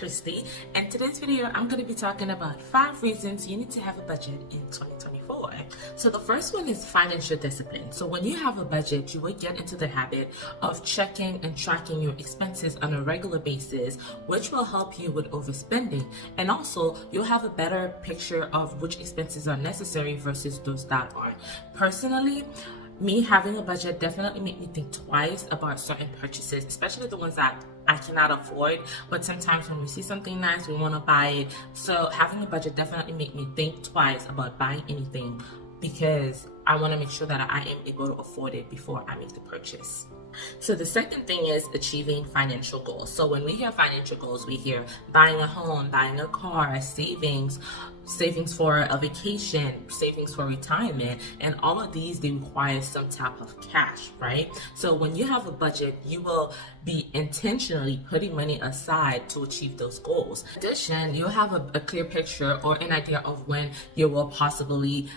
Christy, and today's video I'm going to be talking about 5 reasons you need to have a budget in 2024. So the first one is financial discipline. So when you have a budget, you will get into the habit of checking and tracking your expenses on a regular basis, which will help you with overspending, and also you'll have a better picture of which expenses are necessary versus those that aren't. Personally, me having a budget definitely made me think twice about certain purchases, especially the ones that I cannot afford. But sometimes when we see something nice, we want to buy it. So having a budget definitely made me think twice about buying anything, because I want to make sure that I am able to afford it before I make the purchase. So the second thing is achieving financial goals. So when we hear financial goals, we hear buying a home, buying a car, savings for a vacation, savings for retirement, and all of these, they require some type of cash, right? So when you have a budget, you will be intentionally putting money aside to achieve those goals. In addition, you'll have a clear picture or an idea of when you will possibly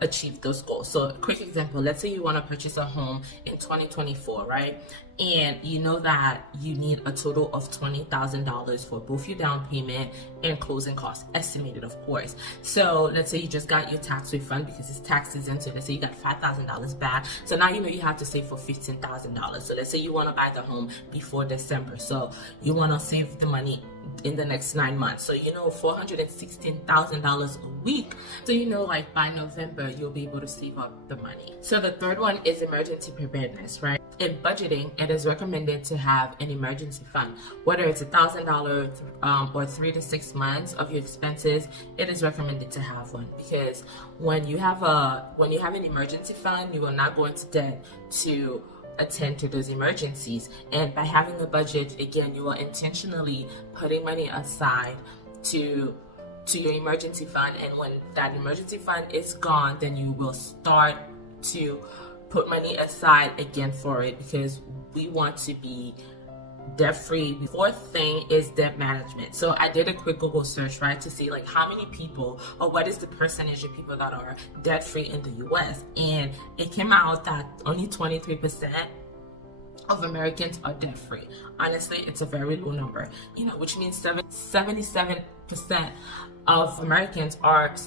achieve those goals. So a quick example, let's say you want to purchase a home in 2024, right? And you know that you need a total of $20,000 for both your down payment and closing costs, estimated of course. So let's say you just got your tax refund because it's tax season, so let's say you got $5,000 back. So now you know you have to save for $15,000. So let's say you want to buy the home before December. So you want to save the money in the next 9 months. So you know $416,000 a week. So you know like by November you'll be able to save up the money. So the third one is emergency preparedness, right? In budgeting, it is recommended to have an emergency fund, whether it's $1,000 or 3 to 6 months of your expenses. It is recommended to have one, because when you have an emergency fund, you will not go into debt to attend to those emergencies. And by having a budget, again, you are intentionally putting money aside to your emergency fund, and when that emergency fund is gone, then you will start to put money aside again for it, because we want to be debt free. The fourth thing is debt management. So I did a quick Google search, right, to see like how many people, or what is the percentage of people that are debt free in the US, and it came out that only 23% of Americans are debt free. Honestly, it's a very low number, which means 77% of Americans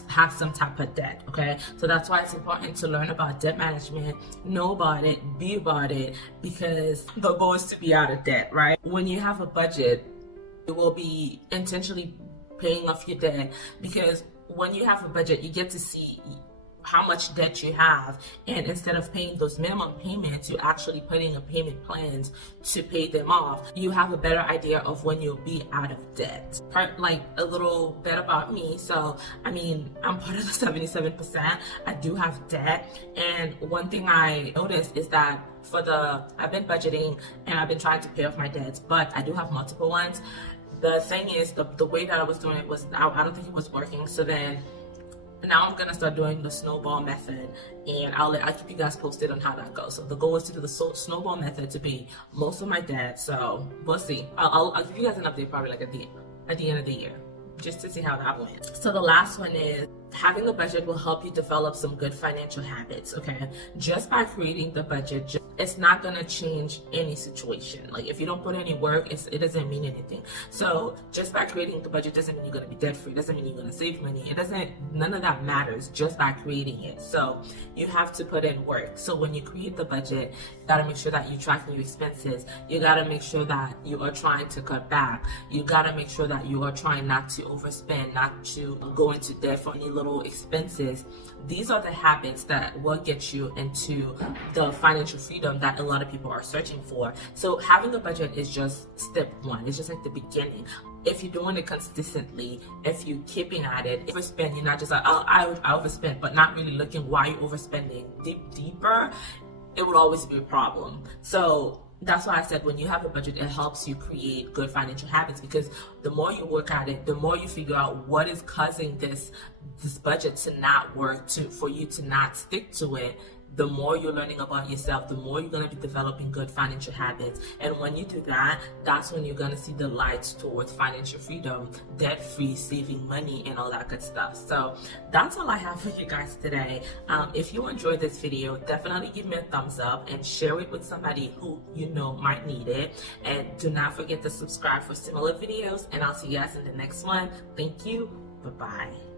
have some type of debt. Okay, so that's why it's important to learn about debt management, know about it, be about it, because the goal is to be out of debt, right? When you have a budget, you will be intentionally paying off your debt, because when you have a budget, you get to see how much debt you have, and instead of paying those minimum payments, you're actually putting in payment plans to pay them off. You have a better idea of when you'll be out of debt. Like a little bit about me. So I'm part of the 77%. I do have debt, and one thing I noticed is that I've been budgeting and I've been trying to pay off my debts, but I do have multiple ones. The thing is, the way that I was doing it was, I don't think it was working. So then now I'm gonna start doing the snowball method, and I'll keep you guys posted on how that goes. So the goal is to do the snowball method to pay most of my debt. So we'll see. I'll give you guys an update probably like at the end of the year, just to see how that went. So the last one is having a budget will help you develop some good financial habits. Okay, just by creating the budget, it's not gonna change any situation. Like if you don't put any work, it doesn't mean anything. So just by creating the budget doesn't mean you're gonna be debt free. Doesn't mean you're gonna save money. None of that matters just by creating it. So you have to put in work. So when you create the budget, you gotta make sure that you're tracking your expenses. You gotta make sure that you are trying to cut back. You gotta make sure that you are trying not to overspend, not to go into debt for any little expenses. These are the habits that will get you into the financial freedom that a lot of people are searching for. So having a budget is just step one. It's just like the beginning. If you're doing it consistently, if you're keeping at it, overspend, you're not just like, oh, I overspent, but not really looking why you're overspending deeper, it would always be a problem. So that's why I said when you have a budget, it helps you create good financial habits, because the more you work at it, the more you figure out what is causing this budget to not work, for you to not stick to it, the more you're learning about yourself, the more you're going to be developing good financial habits. And when you do that, that's when you're going to see the lights towards financial freedom, debt-free, saving money, and all that good stuff. So that's all I have for you guys today. If you enjoyed this video, definitely give me a thumbs up and share it with somebody who you know might need it. And do not forget to subscribe for similar videos, and I'll see you guys in the next one. Thank you. Bye-bye.